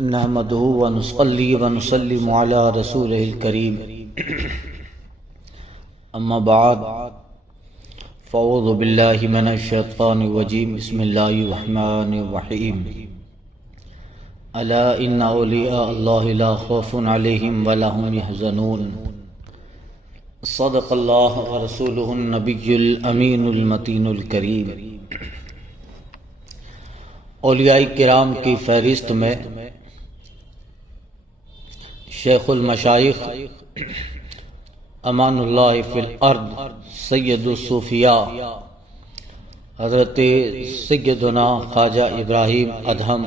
نحمده ونصلي ونسلم على رسوله الكريم اما بعد فاعوذ بالله من الشيطان الرجيم بسم الله الرحمن الرحيم الا ان اولياء الله لا خوف عليهم ولا هم يحزنون صدق الله ورسوله النبي الامين المتين الكريم۔ اولیاء کرام کی فہرست میں شیخ المشائخ امان اللہ فی الارض سید الصوفیاء حضرت سیدنا خواجہ ابراہیم ادہم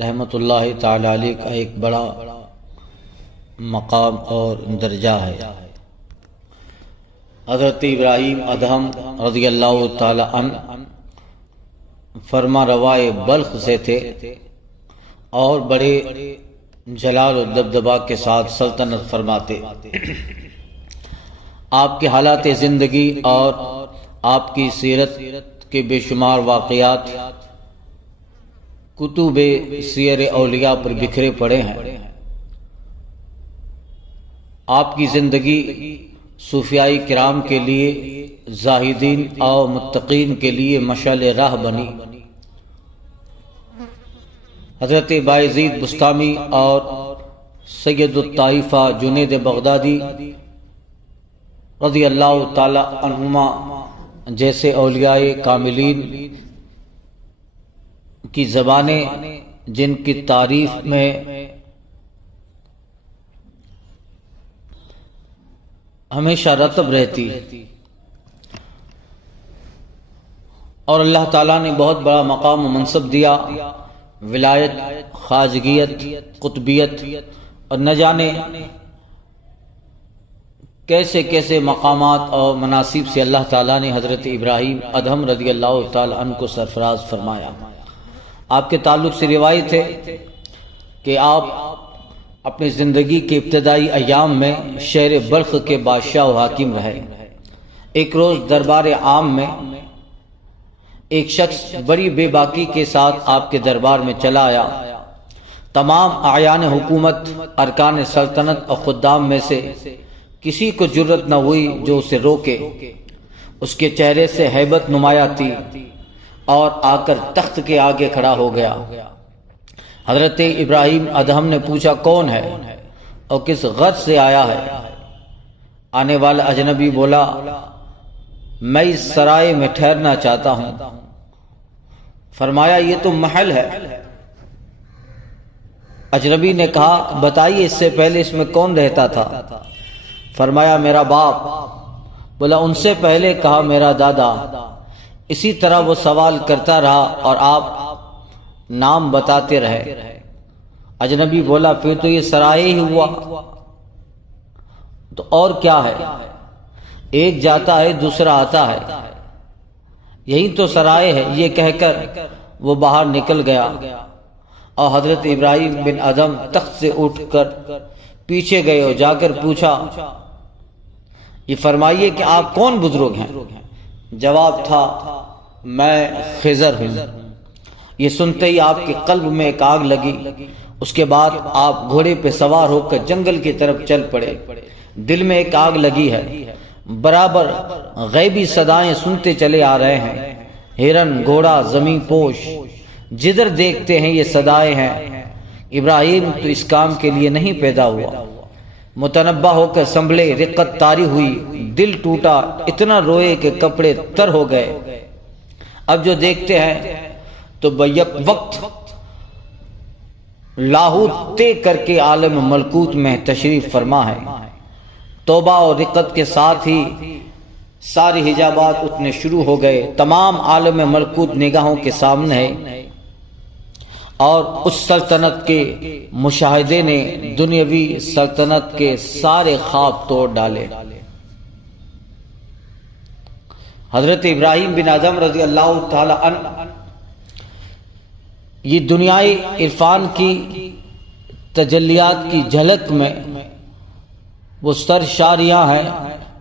رحمۃ اللہ تعالی علیہ کا ایک بڑا مقام اور درجہ ہے۔ حضرت ابراہیم ادہم رضی اللہ تعالی عنہ فرما روائے بلخ سے تھے اور بڑے جلال و دبدبا کے ساتھ سلطنت فرماتے۔ آپ کے حالات زندگی اور آپ کی سیرت کے بے شمار واقعات کتب سیر اولیاء پر بکھرے پڑے ہیں۔ آپ کی زندگی صوفیاء کرام کے لیے، زاہدین اور متقین کے لیے مشعل راہ بنی۔ حضرت بایزید بسطامی اور سید الطائفہ جنید بغدادی رضی اللہ تعالی عنہما جیسے اولیاء کاملین کی زبانیں جن کی تعریف میں ہمیشہ رطب رہتی اور اللہ تعالیٰ نے بہت بڑا مقام و منصب دیا، ولایت، خواجگیت، قطبیت اور نہ جانے کیسے کیسے مقامات اور مناصب سے اللہ تعالیٰ نے حضرت ابراہیم ادہم رضی اللہ تعالی عنہ کو سرفراز فرمایا۔ آپ کے تعلق سے روایت ہے کہ آپ اپنی زندگی کے ابتدائی ایام میں شہر بلخ کے بادشاہ و حاکم رہے۔ ایک روز دربار عام میں ایک شخص بڑی بے باکی کے ساتھ آپ کے دربار میں چلا آیا۔ تمام اعیان حکومت، ارکان سلطنت اور خدام میں سے کسی کو جرت نہ ہوئی جو اسے روکے۔ اس کے چہرے سے ہیبت نمایاں تھی اور آ کر تخت کے آگے کھڑا ہو گیا۔ حضرت ابراہیم ادہم نے پوچھا کون ہے اور کس غرض سے آیا ہے؟ آنے والا اجنبی بولا میں اس سرائے میں ٹھہرنا چاہتا ہوں۔ فرمایا یہ تو محل ہے۔ اجنبی نے کہا بتائیے اس سے پہلے اس میں کون رہتا تھا؟ فرمایا میرا باپ۔ بولا ان سے پہلے؟ کہا میرا دادا۔ اسی طرح وہ سوال کرتا رہا اور آپ نام بتاتے رہے۔ اجنبی بولا پھر تو یہ سرائے ہی ہوا، تو اور کیا ہے؟ ایک جاتا ہے دوسرا آتا ہے، یہی تو سرائے ہے۔ یہ کہہ کر وہ باہر نکل گیا اور حضرت ابراہیم بن ادہم تخت سے اٹھ کر پیچھے گئے اور جا کر پوچھا یہ فرمائیے کہ آپ کون بزرگ ہیں؟ جواب تھا میں خضر ہوں۔ یہ سنتے ہی آپ کے قلب میں ایک آگ لگی۔ اس کے بعد آپ گھوڑے پہ سوار ہو کر جنگل کی طرف چل پڑے۔ دل میں ایک آگ لگی ہے، برابر غیبی صدائیں سنتے چلے آ رہے ہیں۔ ہرن، گھوڑا، زمین پوش، جدھر دیکھتے ہیں یہ صدائیں ہیں۔ ابراہیم تو اس کام کے لیے نہیں پیدا ہوا۔ متنبہ ہو کر سنبھلے، رقت طاری ہوئی، دل ٹوٹا، اتنا روئے کہ کپڑے تر ہو گئے۔ اب جو دیکھتے ہیں تو بیک وقت لاہوت طے کر کے عالم ملکوت میں تشریف فرما ہے۔ توبہ اور رقت کے ساتھ ہی سارے حجابات اٹھنے شروع ہو گئے۔ تمام عالم ملکوت نگاہوں کے سامنے ہے اور اس سلطنت کے مشاہدے نے دنیاوی سلطنت کے سارے خواب توڑ ڈالے۔ حضرت ابراہیم بن ادہم رضی اللہ تعالی عنہ یہ دنیائی عرفان کی تجلیات کی جھلک میں وہ سرشاریاں ہیں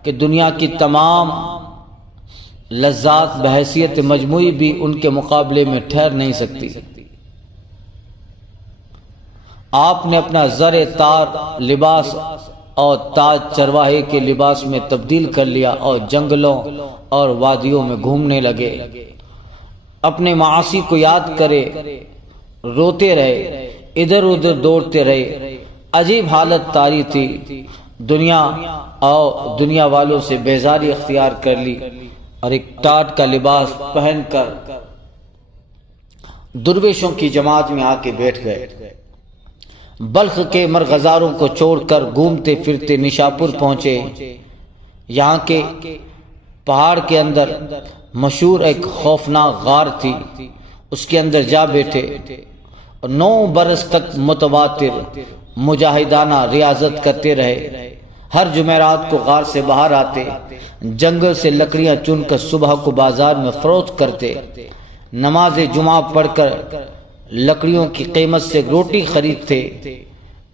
کہ دنیا کی تمام لذات بحیثیت مجموعی بھی ان کے مقابلے میں ٹھہر نہیں سکتی۔ آپ نے اپنا زر تار لباس اور تاج چرواہے کے لباس میں تبدیل کر لیا اور جنگلوں اور وادیوں میں گھومنے لگے، اپنے معاصی کو یاد کرے روتے رہے، ادھر ادھر دوڑتے رہے۔ عجیب حالت طاری تھی، دنیا اور دنیا والوں سے بیزاری اختیار کر لی اور ایک ٹاٹ کا لباس پہن کر درویشوں کی جماعت میں آ کے بیٹھ گئے۔ بلخ کے مرغزاروں کو چھوڑ کر گھومتے پھرتے نشاپور پہنچے۔ یہاں کے پہاڑ کے اندر مشہور ایک خوفناک غار تھی، اس کے اندر جا بیٹھے اور 9 برس تک متواتر مجاہدانہ ریاضت کرتے رہے۔ ہر جمعرات کو غار سے باہر آتے، جنگل سے لکڑیاں چن کر صبح کو بازار میں فروخت کرتے، نماز جمعہ پڑھ کر لکڑیوں کی قیمت سے روٹی خریدتے،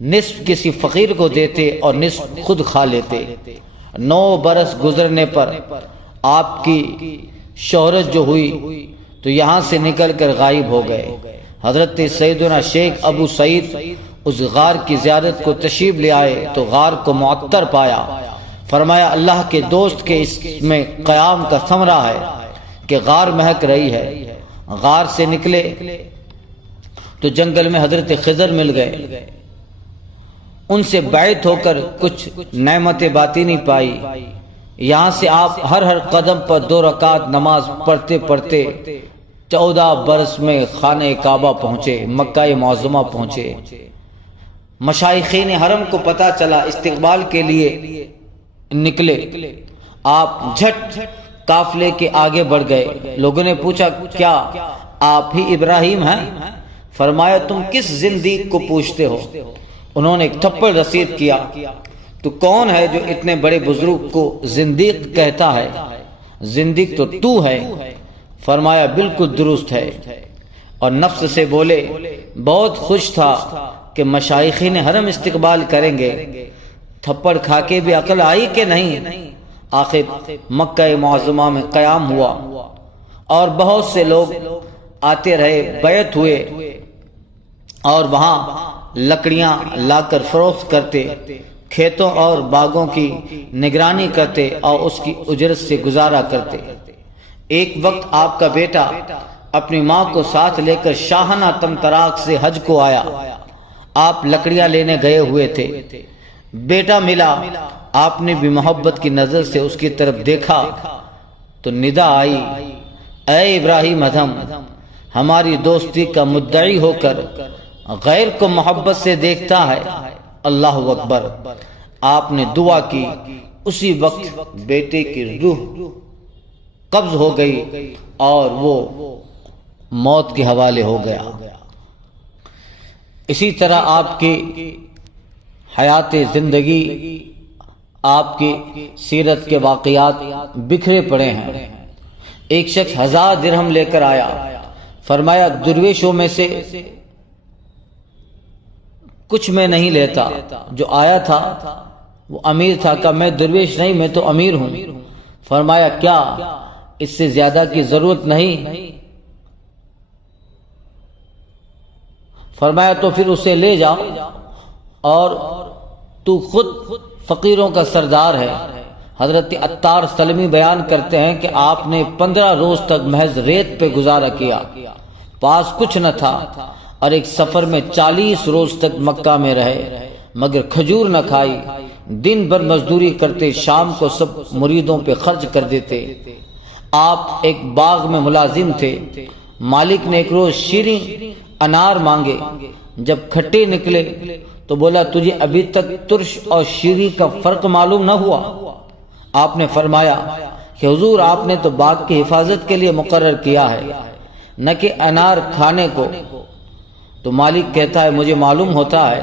نصف کسی فقیر کو دیتے اور نصف خود کھا لیتے۔ 9 برس گزرنے پر آپ کی شہرت جو ہوئی تو یہاں سے نکل کر غائب ہو گئے۔ حضرت سیدنا شیخ ابو سعید اس غار کی زیارت کو تشریف لے آئے تو غار کو معطر پایا۔ فرمایا اللہ کے دوست کے اس میں قیام کا ثمرہ ہے کہ غار مہک رہی ہے۔ غار سے نکلے تو جنگل میں حضرت خضر مل گئے، ان سے بیعت ہو کر کچھ نعمت باطنی پائی۔ یہاں سے آپ ہر قدم پر 2 رکعت نماز پڑھتے پڑھتے 14 برس میں خانہ کعبہ پہنچے، مکہ معظمہ پہنچے۔ مشائخین حرم کو پتہ چلا، استقبال کے لیے نکلے۔ آپ جھٹ قافلے کے آگے بڑھ گئے۔ لوگوں نے پوچھا کیا آپ ہی ابراہیم ہیں؟ فرمایا تم کس زندیق کو پوچھتے ہو؟ انہوں نے ایک تھپڑ رسید کیا، تو کون ہے جو اتنے بڑے بزرگ کو زندیق کہتا ہے؟ زندیق تو ہے۔ فرمایا بالکل درست ہے، اور نفس سے بولے بہت خوش تھا کہ مشائخین حرم استقبال کریں گے، تھپڑ کھا کے بھی عقل آئی کہ نہیں؟ آخر مکہ معظمہ میں قیام ہوا اور بہت سے لوگ آتے رہے، بیعت ہوئے اور وہاں لکڑیاں لا کر فروخت کرتے، کھیتوں اور باغوں کی نگرانی کرتے اور اس کی اجرت سے گزارا کرتے۔ ایک وقت آپ کا بیٹا اپنی ماں کو ساتھ لے کر شاہانہ طمطراق سے حج کو آیا۔ آپ لکڑیاں لینے گئے ہوئے تھے، بیٹا ملا، آپ نے بھی محبت کی نظر سے اس کی طرف دیکھا تو ندا آئی، اے ابراہیم ادھم، ہماری دوستی کا مدعی ہو کر غیر کو محبت سے دیکھتا ہے، اللہ اکبر۔ آپ نے دعا کی، اسی وقت بیٹے کی روح قبض ہو گئی اور وہ موت کے حوالے ہو گیا۔ اسی طرح آپ کی حیات زندگی، آپ کی سیرت کے واقعات بکھرے پڑے ہیں۔ ایک شخص 1000 درہم لے کر آیا، فرمایا درویشوں میں سے کچھ میں نہیں لیتا، جو آیا تھا وہ امیر تھا، کہا میں درویش نہیں، میں تو امیر ہوں۔ فرمایا کیا اس سے زیادہ کی ضرورت نہیں؟ فرمایا تو پھر اسے لے جاؤ، اور تو خود فقیروں کا سردار ہے۔ حضرت عطار سلمی بیان کرتے ہیں کہ آپ نے 15 روز تک محض ریت پہ گزارا کیا، پاس کچھ نہ تھا، اور ایک سفر میں 40 روز تک مکہ میں رہے، مگر کھجور نہ کھائی۔ دن بھر مزدوری کرتے، شام کو سب مریدوں پہ خرچ کر دیتے۔ آپ ایک باغ میں ملازم تھے، مالک نے ایک روز شیریں انار مانگے، جب کھٹے نکلے تو بولا تجھے ابھی تک ترش اور شیریں کا فرق معلوم نہ ہوا؟ آپ نے فرمایا کہ حضور آپ نے تو باغ کی حفاظت کے لیے مقرر کیا ہے، نہ کہ انار کھانے کو۔ تو مالک کہتا ہے مجھے معلوم ہوتا ہے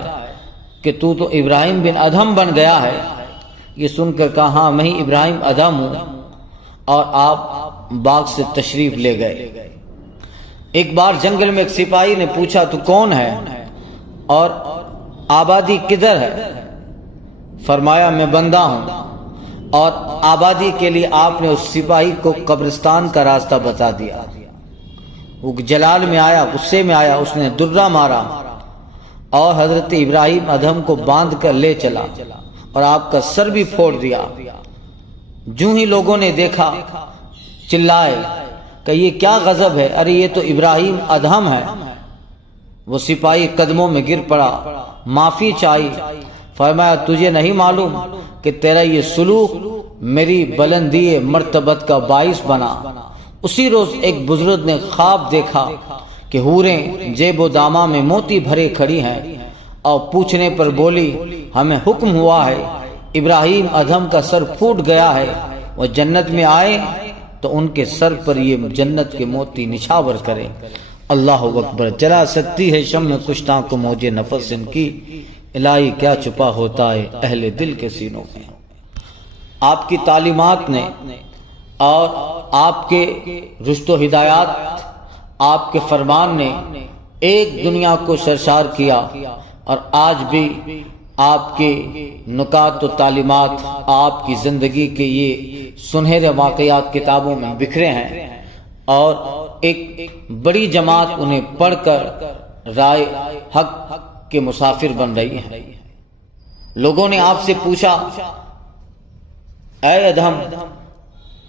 کہ تو ابراہیم بن ادھم بن گیا ہے۔ یہ سن کر کہا ہاں میں ہی ابراہیم ادھم ہوں، اور آپ باغ سے تشریف لے گئے۔ ایک بار جنگل میں ایک سپاہی نے پوچھا تو کون ہے اور آبادی کدھر ہے؟ فرمایا میں بندہ ہوں، اور آبادی کے لیے آپ نے اس سپاہی کو قبرستان کا راستہ بتا دیا۔ وہ جلال میں آیا، غصے میں آیا، اس نے درہ مارا اور حضرت ابراہیم ادھم کو باندھ کر لے چلا اور آپ کا سر بھی پھوڑ دیا۔ جو ہی لوگوں نے دیکھا چلائے کہ یہ کیا غضب ہے، ارے یہ تو ابراہیم ادھم ہے۔ وہ سپاہی قدموں میں گر پڑا، معافی چاہی، فرمایا تجھے نہیں معلوم کہ تیرا یہ سلوک میری بلندی مرتبت کا باعث بنا۔ اسی روز ایک بزرگ نے خواب دیکھا کہ حوریں جیب و دامہ میں موتی بھرے کھڑی ہیں، اور پوچھنے پر بولی ہمیں حکم ہوا ہے ابراہیم ادھم کا سر پھوٹ گیا ہے، وہ جنت میں آئے تو ان کے سر پر یہ جنت کے موتی نچھاور کرے۔ اللہ اکبر۔ جلا سکتی ہے شمع کشتاں کو موجے نفس ان کی، الہی کیا چھپا ہوتا ہے اہل دل کے سینوں میں۔ آپ کی تعلیمات نے اور آپ کے رشد و ہدایات، آپ کے فرمان نے ایک دنیا کو سرشار کیا، اور آج بھی آپ کے نکات و تعلیمات، آپ کی زندگی کے یہ سنہرے واقعات کتابوں میں بکھرے ہیں، اور ایک بڑی جماعت انہیں پڑھ کر رائے حق کے مسافر بن رہی ہے۔ لوگوں نے آپ سے پوچھا اے ادھم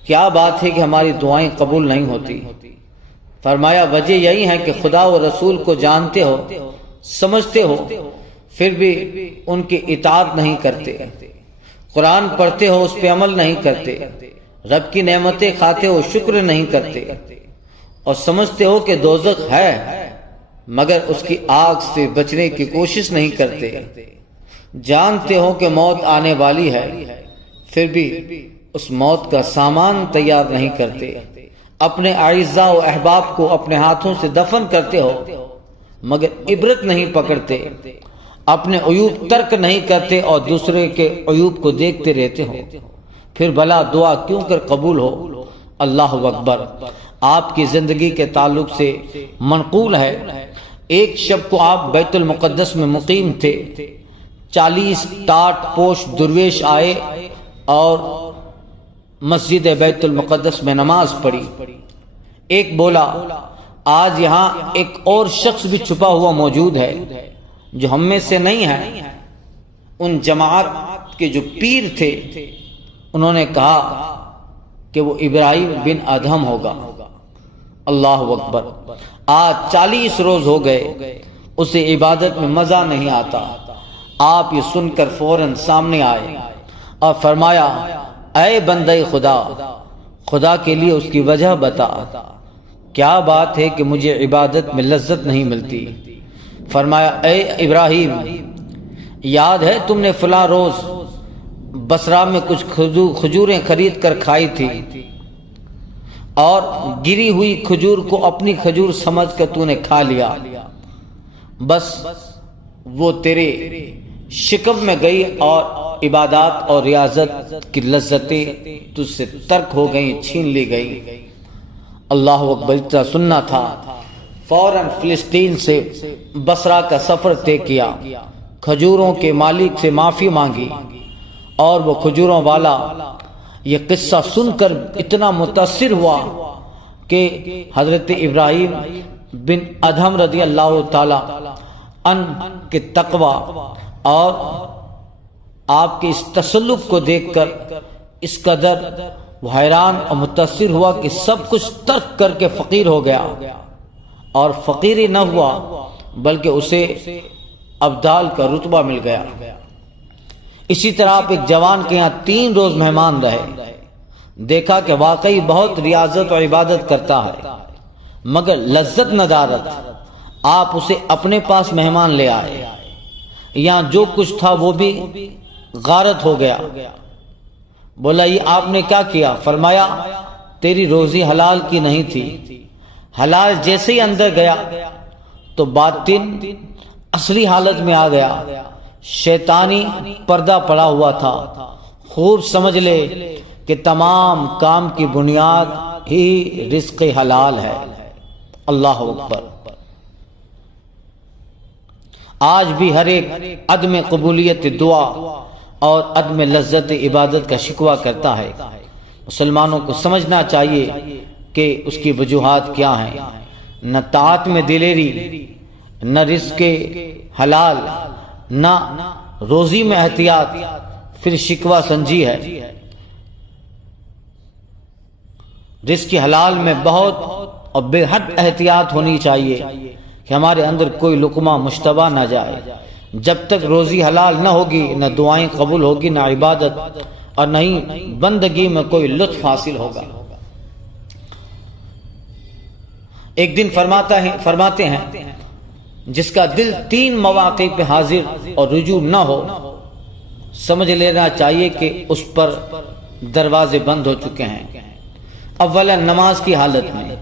کیا بات ہے کہ ہماری دعائیں قبول نہیں ہوتی؟ فرمایا وجہ یہی ہے کہ خدا و رسول کو جانتے ہو، سمجھتے ہو، پھر بھی ان کی اطاعت نہیں کرتے، قرآن پڑھتے ہو اس پہ عمل نہیں کرتے، رب کی نعمتیں کھاتے ہو شکر نہیں کرتے، اور سمجھتے ہو کہ دوزخ ہے مگر اس کی آگ سے بچنے کی کوشش نہیں کرتے، جانتے ہو کہ موت آنے والی ہے پھر بھی اس موت کا سامان تیار نہیں کرتے، اپنے اعزاء و احباب کو اپنے ہاتھوں سے دفن کرتے ہو مگر عبرت نہیں پکڑتے، اپنے عیوب ترک نہیں کرتے اور دوسرے کے عیوب کو دیکھتے رہتے ہو، پھر بھلا دعا کیوں کر قبول ہو؟ اللہ اکبر۔ آپ کی زندگی کے تعلق سے منقول ہے ایک شب کو آپ بیت المقدس میں مقیم تھے، 40 ٹاٹ پوش درویش آئے اور مسجد بیت المقدس میں نماز پڑھی۔ ایک بولا آج یہاں ایک اور شخص بھی چھپا ہوا موجود ہے جو ہم میں سے نہیں ہے۔ ان جماعت کے جو پیر تھے انہوں نے کہا کہ وہ ابراہیم بن ادھم ہوگا۔ اللہ اکبر۔ آج 40 روز ہو گئے اسے عبادت میں مزہ نہیں آتا۔ آپ یہ سن کر فوراً سامنے آئے اور فرمایا اے بندہ خدا، خدا کے لیے اس کی وجہ بتا، کیا بات ہے کہ مجھے عبادت میں لذت نہیں ملتی؟ فرمایا اے ابراہیم، یاد ہے تم نے فلاں روز بصرہ میں کچھ کھجوریں خرید کر کھائی تھی، اور گری ہوئی کھجور کو اپنی کھجور سمجھ کر تو نے کھا لیا، بس وہ تیرے شکم میں گئی اور عبادات اور ریاضت کی لذتیں تجھ سے ترک ہو گئیں، چھین لی گئی۔ اللہ اکبر۔ اتنا سننا تھا، فوراً فلسطین سے بصرہ کا سفر طے کیا، کھجوروں کے مالک سے معافی مانگی، اور وہ کھجوروں والا یہ قصہ سن کر اتنا متاثر ہوا کہ حضرت ابراہیم بن ادھم رضی اللہ تعالی عنہ کے تقوی اور آپ کے اس تسلق کو دیکھ کر اس قدر وہ حیران اور متاثر ہوا کہ سب کچھ ترک کر کے فقیر ہو گیا، اور فقیر ہی نہ ہوا بلکہ اسے ابدال کا رتبہ مل گیا۔ اسی طرح آپ ایک جوان کے یہاں 3 روز مہمان رہے، دیکھا کہ واقعی بہت ریاضت اور عبادت کرتا ہے مگر لذت ندارت، آپ اسے اپنے پاس مہمان لے آئے، یہاں جو کچھ تھا وہ بھی غارت ہو گیا۔ بولا یہ آپ نے کیا کیا؟ فرمایا تیری روزی حلال کی نہیں تھی، حلال جیسے ہی اندر گیا تو باطن اصلی حالت میں آ گیا، شیطانی پردہ پڑا ہوا تھا۔ خوب سمجھ لے کہ تمام کام کی بنیاد ہی رزق حلال ہے۔ اللہ اکبر۔ آج بھی ہر ایک عدم قبولیت دعا اور عدم لذت عبادت کا شکوہ کرتا ہے۔ مسلمانوں کو سمجھنا چاہیے کہ اس کی وجوہات کیا ہیں۔ نہ طاعت میں دلیری، نہ رزق حلال، نہ روزی میں احتیاط، پھر شکوہ سنجی ہے۔ رزق حلال میں بہت اور بے حد احتیاط ہونی چاہیے کہ ہمارے اندر کوئی لقمہ مشتبہ نہ جائے۔ جب تک روزی حلال نہ ہوگی نہ دعائیں قبول ہوگی، نہ عبادت، اور نہ ہی بندگی میں کوئی لطف حاصل ہوگا۔ ایک دن فرماتے ہیں جس کا دل 3 مواقع پہ حاضر اور رجوع نہ ہو، سمجھ لینا چاہیے کہ اس پر دروازے بند ہو چکے ہیں۔ اولا نماز کی حالت میں،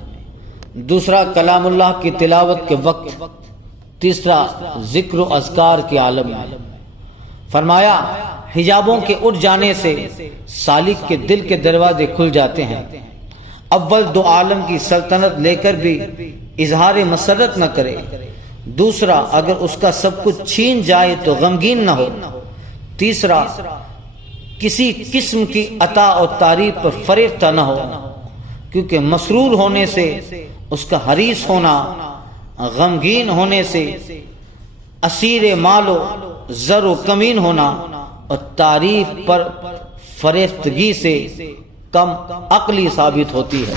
دوسرا کلام اللہ کی تلاوت کے وقت، تیسرا ذکر و اذکار کے عالم میں۔ فرمایا حجابوں کے اٹھ جانے سے سالک کے دل کے دروازے کھل جاتے ہیں۔ اول 2 عالم کی سلطنت لے کر بھی اظہار مسرت نہ کرے، دوسرا اگر اس کا سب کچھ چھین جائے تو غمگین نہ ہو، تیسرا کسی قسم کی عطا اور تعریف پر فریفتہ نہ ہو، کیونکہ مسرور ہونے سے اس کا حریص ہونا، غمگین ہونے سے اسیر مال و زر و کمین ہونا، اور تعریف پر فریفتگی سے کم عقلی ثابت ہوتی ہے۔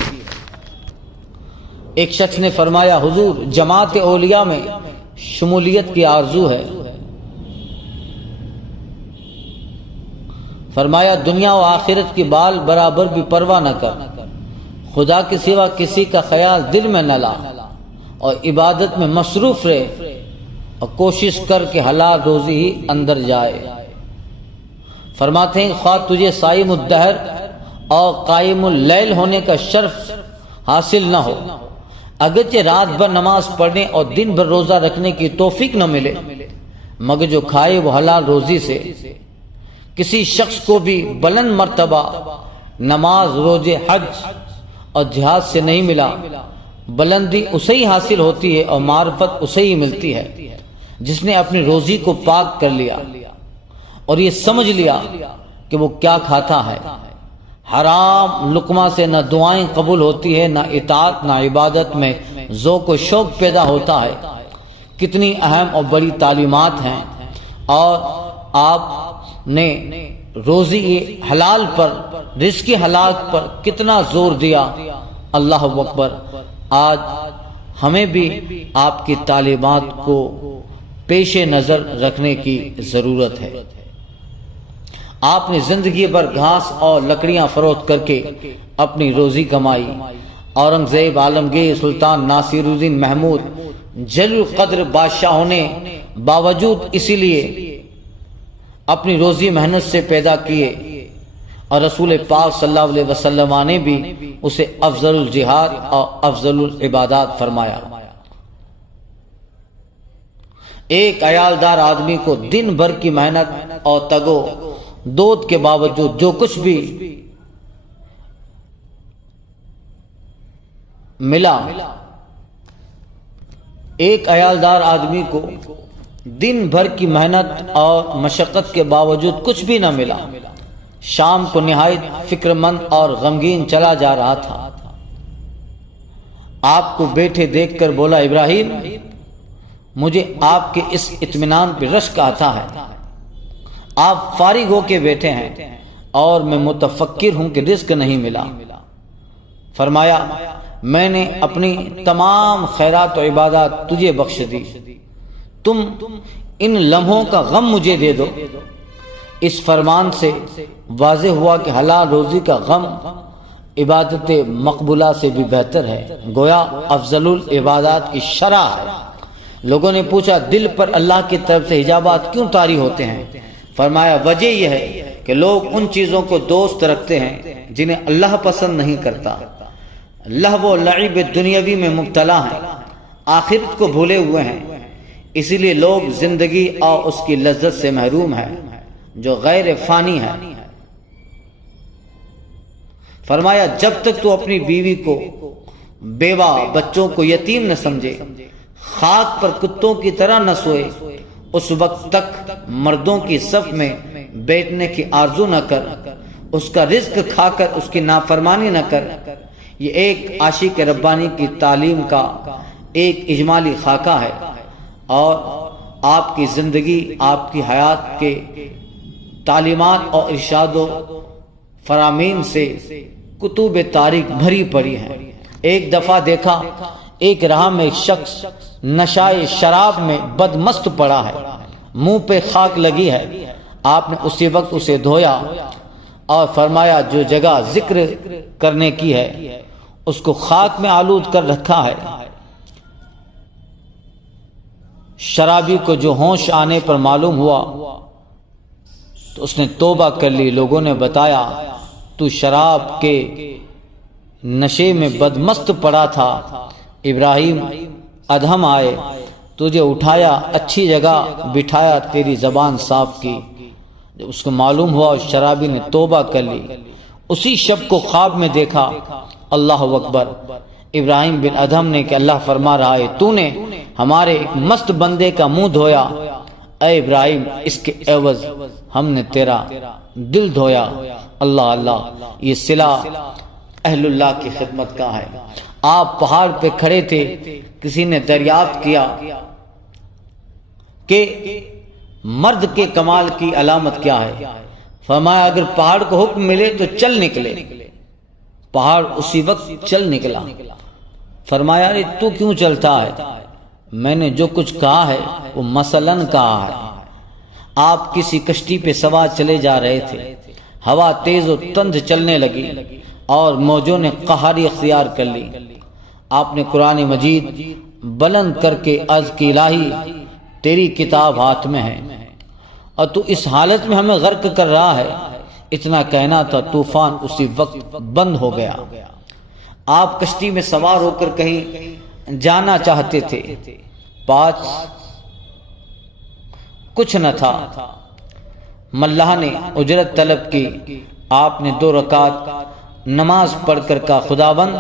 ایک شخص نے فرمایا حضور جماعت اولیاء میں شمولیت کی آرزو ہے۔ فرمایا دنیا و آخرت کی بال برابر بھی پرواہ نہ کر، خدا کے سوا کسی کا خیال دل میں نہ لا، اور عبادت میں مصروف رہے، اور کوشش کر کے حلال روزی ہی اندر جائے۔ فرماتے ہیں خواہ تجھے صائم الدہر اور قائم اللیل ہونے کا شرف حاصل نہ ہو، اگرچہ رات بھر نماز پڑھنے اور دن بھر روزہ رکھنے کی توفیق نہ ملے، مگر جو کھائے وہ حلال روزی سے۔ کسی شخص کو بھی بلند مرتبہ نماز، روزے، حج اور جہاد سے نہیں ملا، بلندی اسے ہی حاصل ہوتی ہے اور معرفت اسے ہی ملتی ہے جس نے اپنی روزی کو پاک کر لیا اور یہ سمجھ لیا کہ وہ کیا کھاتا ہے۔ حرام لقمہ سے نہ دعائیں قبول ہوتی ہے، نہ اطاعت، نہ عبادت میں ذوق و شوق پیدا ہوتا ہے۔ کتنی اہم اور بڑی تعلیمات ہیں، اور آپ نے روزی حلال پر، رزق حلال پر کتنا زور دیا۔ اللہ اکبر۔ آج ہمیں بھی آپ کی تعلیمات کو پیش نظر رکھنے کی ضرورت ہے۔ آپ نے زندگی بھر گھاس اور لکڑیاں فروخت کر کے اپنی روزی کمائی۔ اورنگزیب، عالمگیر، سلطان ناصر الدین محمود جلیل القدر بادشاہ ہونے باوجود اسی لیے اپنی روزی محنت سے پیدا کیے، اور رسول پاک صلی اللہ علیہ وسلم نے بھی اسے افضل الجہاد اور افضل العبادات فرمایا۔ ایک عیالدار آدمی کو دن بھر کی محنت اور تگو دود کے باوجود جو کچھ بھی ملا، ایک عیالدار آدمی کو دن بھر کی محنت اور مشقت کے باوجود کچھ بھی نہ ملا، شام کو نہایت فکر مند اور غمگین چلا جا رہا تھا۔ آپ کو بیٹھے دیکھ کر بولا ابراہیم، مجھے آپ کے اس اطمینان پہ رشک آتا ہے۔ آپ فارغ ہو کے بیٹھے ہیں اور میں متفکر ہوں کہ رزق نہیں ملا۔ فرمایا میں نے اپنی تمام خیرات و عبادات تجھے بخش دی، تم ان لمحوں کا غم مجھے دے دو۔ اس فرمان سے واضح ہوا کہ حلال روزی کا غم عبادت مقبولہ سے بھی بہتر ہے، گویا افضل العبادات کی شرح ہے۔ لوگوں نے پوچھا دل پر اللہ کی طرف سے حجابات کیوں طاری ہوتے ہیں؟ فرمایا وجہ یہ ہے کہ لوگ ان چیزوں کو دوست رکھتے ہیں جنہیں اللہ پسند نہیں کرتا، لہو و لعب دنیاوی میں مبتلا ہیں، آخرت کو بھولے ہوئے ہیں، اسی لیے لوگ زندگی اور اس کی لذت سے محروم ہیں جو غیر فانی ہے۔ فرمایا جب تک تو اپنی بیوی کو، بیوہ، بچوں کو یتیم نہ سمجھے، خاک پر کتوں کی طرح نہ سوئے، اس وقت تک مردوں کی صف میں بیٹھنے کی آرزو نہ کر، اس کا رزق کھا کر اس کی نافرمانی نہ کر۔ یہ ایک عاشق ربانی کی تعلیم کا ایک اجمالی خاکہ ہے۔ اور آپ کی زندگی، آپ کی حیات کے تعلیمات اور ارشاد و فرامین سے کتب تاریخ بھری پڑی ہیں۔ ایک دفعہ دیکھا ایک راہ میں ایک شخص نشائے شراب میں بدمست پڑا ہے، منہ پہ خاک لگی ہے۔ آپ نے اسی وقت اسے دھویا اور فرمایا جو جگہ ذکر کرنے کی ہے اس کو خاک میں آلود کر رکھا ہے۔ شرابی کو جو ہوش آنے پر معلوم ہوا تو اس نے توبہ کر لی۔ لوگوں نے بتایا تو شراب کے نشے میں بدمست پڑا تھا، ابراہیم ادہم آئے، تجھے اٹھایا، اچھی جگہ بٹھایا، تیری زبان صاف کی۔ جب اس کو معلوم ہوا شرابی نے توبہ کر لی۔ اسی شب کو خواب میں دیکھا، اللہ اکبر، ابراہیم بن ادہم نے کہ اللہ فرما رہا ہے تو نے ہمارے ایک مست بندے کا منہ دھویا، اے ابراہیم اس کے عوض ہم نے تیرا دل دھویا۔ اللہ اللہ، یہ صلہ اہل اللہ کی خدمت کا ہے۔ آپ پہاڑ پہ کھڑے تھے، کسی نے دریافت کیا کہ مرد کے کمال کی علامت کیا ہے؟ فرمایا اگر پہاڑ کو حکم ملے تو چل نکلے۔ پہاڑ اسی وقت چل نکلا۔ فرمایا ارے تو کیوں چلتا ہے؟ میں نے جو کچھ کہا ہے وہ مثلاً کہا ہے۔ آپ کسی کشتی پہ سوار چلے جا رہے تھے، ہوا تیز و تند چلنے لگی اور موجوں نے قہاری اختیار کر لی۔ آپ نے قرآن مجید بلند کر کے عرض کی الہی تیری کتاب ہاتھ میں ہے اور تو اس حالت میں ہمیں غرق کر رہا ہے۔ اتنا کہنا تھا طوفان اسی وقت بند ہو گیا۔ آپ کشتی میں سوار ہو کر کہیں جانا چاہتے تھے، پاس کچھ نہ تھا۔ ملاح نے اجرت طلب کی، آپ نے 2 رکعت نماز پڑھ کر کہا خداوند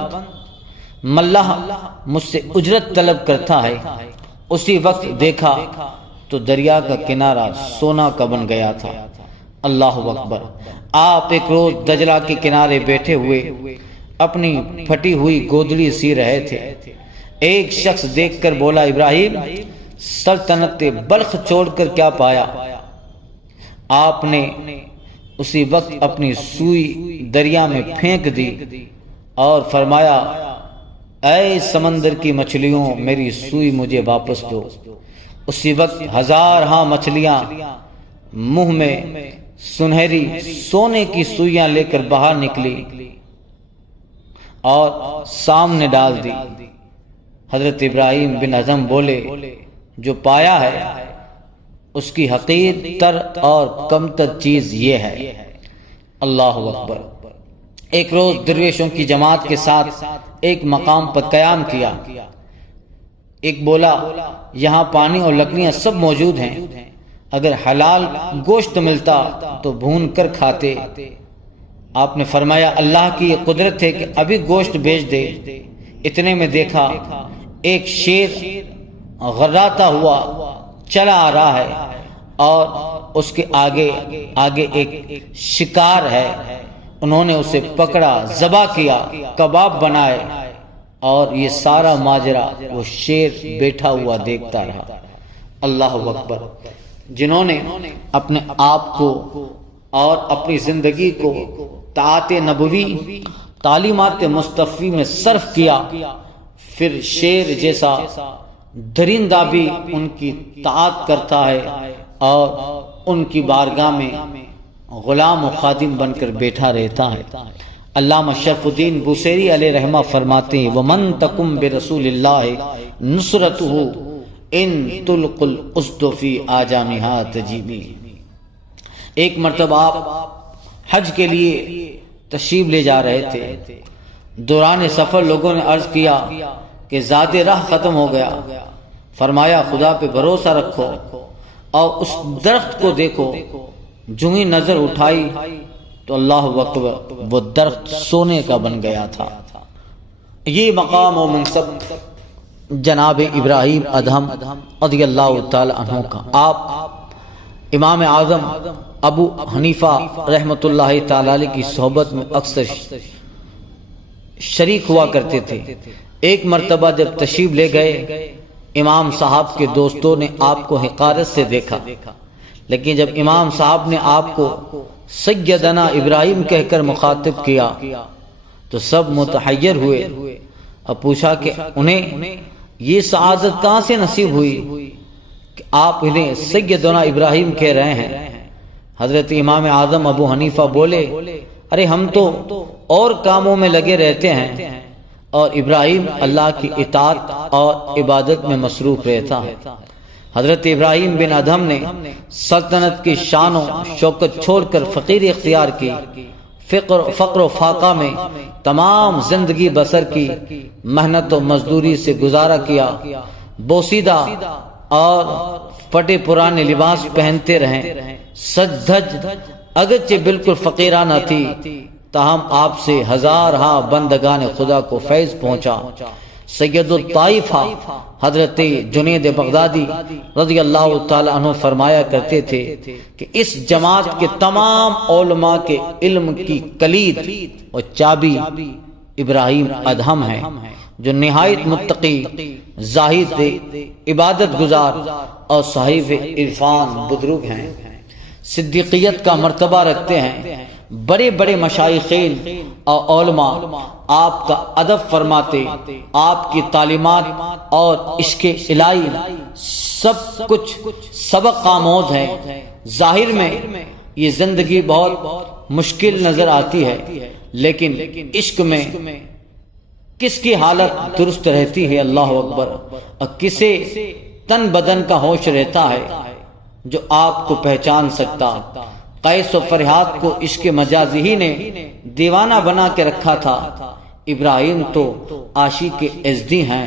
ملاح مجھ سے اجرت طلب کرتا ہے۔ اسی وقت دیکھا تو دریا کا کنارہ سونا کا بن گیا تھا۔ اللہ اکبر۔ آپ ایک روز دجلہ کے کنارے بیٹھے ہوئے اپنی پھٹی ہوئی گودڑی سی رہے تھے۔ ایک شخص دیکھ کر بولا ابراہیم سلطنت بلخ چھوڑ کر کیا پایا؟ آپ نے اسی وقت اپنی سوئی دریا میں پھینک دی اور فرمایا اے سمندر کی مچھلیوں میری سوئی مجھے واپس دو۔ اسی وقت 1000 مچھلیاں منہ میں سنہری سونے کی سوئیاں لے کر باہر نکلی اور سامنے ڈال دی۔ حضرت ابراہیم بن ادہم بولے جو پایا ہے اس کی حقیر تر اور کمتر چیز یہ ہے۔ اللہ اکبر۔ ایک روز درویشوں کی جماعت کے ساتھ ایک مقام پر قیام کیا۔ ایک بولا یہاں پانی اور لکڑیاں سب موجود ہیں، اگر حلال گوشت ملتا تو بھون کر کھاتے۔ آپ نے فرمایا اللہ کی یہ قدرت ہے کہ ابھی گوشت بھیج دے۔ اتنے میں دیکھا ایک شیر غراتا ہوا چلا آ رہا ہے اور اس کے آگے ایک شکار ہے۔ انہوں نے اسے پکڑا، ذبح کیا، کباب بنائے اور یہ سارا ماجرا وہ شیر بیٹھا ہوا دیکھتا رہا۔ اللہ اکبر۔ جنہوں نے اپنے آپ کو اور اپنی زندگی کو طاعت نبوی، تعلیمات مصطفی میں صرف کیا، پھر شیر جیسا درندہ بھی ان کی طاعت کرتا ہے اور ان کی بارگاہ میں غلام و خادم بن کر بیٹھا رہتا ہے۔ علامہ شرف الدین بوصیری علیہ رحمہ فرماتے ہیں وَمَن تَقُم بِرَسُولِ اللَّهِ نُصْرَتُهُ إِن تُلْقُ الْأُسْدُ فِي آجَامِهَا تَجِيبِ۔ ایک مرتبہ آپ حج کے لیے تشریف لے جا رہے تھے۔ دوران سفر لوگوں نے عرض کیا کہ زاد راہ ختم ہو گیا۔ فرمایا خدا پہ بھروسہ رکھو اور اس درخت کو دیکھو۔ جو ہی نظر اٹھائی تو اللہ اکبر وہ درخت سونے کا بن گیا تھا۔ یہ مقام و منصب جناب ابراہیم ادہم رضی اللہ تعالی عنہ کا۔ آپ امام اعظم ابو حنیفہ رحمۃ اللہ تعالی علیہ کی صحبت میں اکثر شریک ہوا کرتے تھے۔ ایک مرتبہ جب تشریف لے گئے امام صاحب کے دوستوں نے آپ کو حقارت سے دیکھا، لیکن جب امام صاحب نے آپ کو سیدنا ابراہیم کہہ کر مخاطب کیا تو سب متحیر ہوئے اور پوچھا کہ انہیں یہ سعادت کہاں سے نصیب ہوئی کہ آپ انہیں سیدنا ابراہیم کہہ رہے ہیں؟ حضرت امام اعظم ابو حنیفہ بولے، ارے ہم تو اور کاموں میں لگے رہتے ہیں اور ابراہیم اللہ کی اطاعت اور عبادت میں مصروف رہتا ہے۔ حضرت ابراہیم بن ادہم نے سلطنت کی شان و شوکت چھوڑ کر فقیری اختیار کی، فقر و فاقہ میں تمام زندگی بسر کی، محنت و مزدوری سے گزارا کیا، بوسیدہ اور پٹے پرانے لباس پہنتے رہیں، سج دھج اگرچہ بالکل فقیرانہ تھی، تاہم آپ سے ہزارہا بندگان خدا کو فیض پہنچا۔ سید الطائفہ حضرت جنید بغدادی رضی اللہ تعالی عنہ فرمایا کرتے تھے کہ اس جماعت کے تمام علماء کے علم کی کلید اور چابی ابراہیم ادہم ہیں، جو نہایت متقی، زاہد، عبادت گزار اور صاحب عرفان بزرگ ہیں، صدیقیت کا مرتبہ رکھتے ہیں، بڑے بڑے مشائخین اور علماء آپ کا ادب فرماتے، آپ کی تعلیمات اور عشق الہی سب کچھ سبق آموز ہیں۔ ظاہر میں یہ زندگی بہت مشکل نظر آتی ہے، لیکن عشق میں کس کی حالت درست رہتی ہے، اللہ اکبر، اور کسے تن بدن کا ہوش رہتا ہے جو آپ کو پہچان سکتا۔ قیس و فرحاد کو عشق مجازی ہی نے دیوانہ بنا کے رکھا تھا، ابراہیم تو عاشق ازدی ہیں،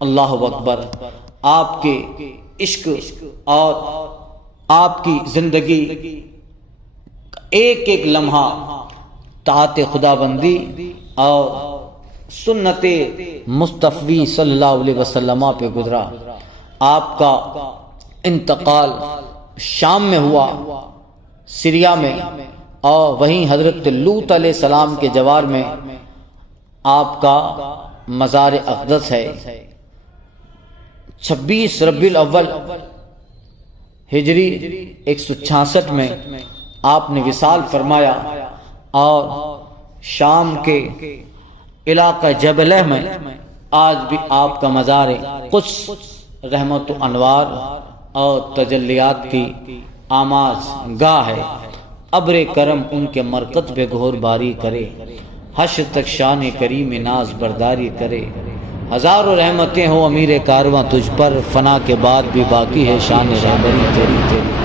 اللہ اکبر۔ آپ کے عشق اور آپ کی زندگی ایک ایک لمحہ طاعت خدا بندی اور سنت مصطفی صلی اللہ علیہ وسلم پہ گزرا۔ آپ کا انتقال شام میں ہوا، سیریا میں، اور وہیں حضرت لوط علیہ السلام کے جوار میں آپ کا مزار اقدس ہے۔ 26 ربیع الاول ہجری 166 میں آپ نے وصال فرمایا، اور شام کے علاقہ جبلہ میں آج بھی آپ کا مزار قدس رحمت و انوار اور تجلیات کی آماز گاہ ہے۔ ابر کرم ان کے مرکز پہ گہر باری کرے، حشر تک شان کریم ناز برداری کرے۔ ہزاروں رحمتیں ہو امیر کارواں تجھ پر، فنا کے بعد بھی باقی ہے شان رہبری تیری تیری۔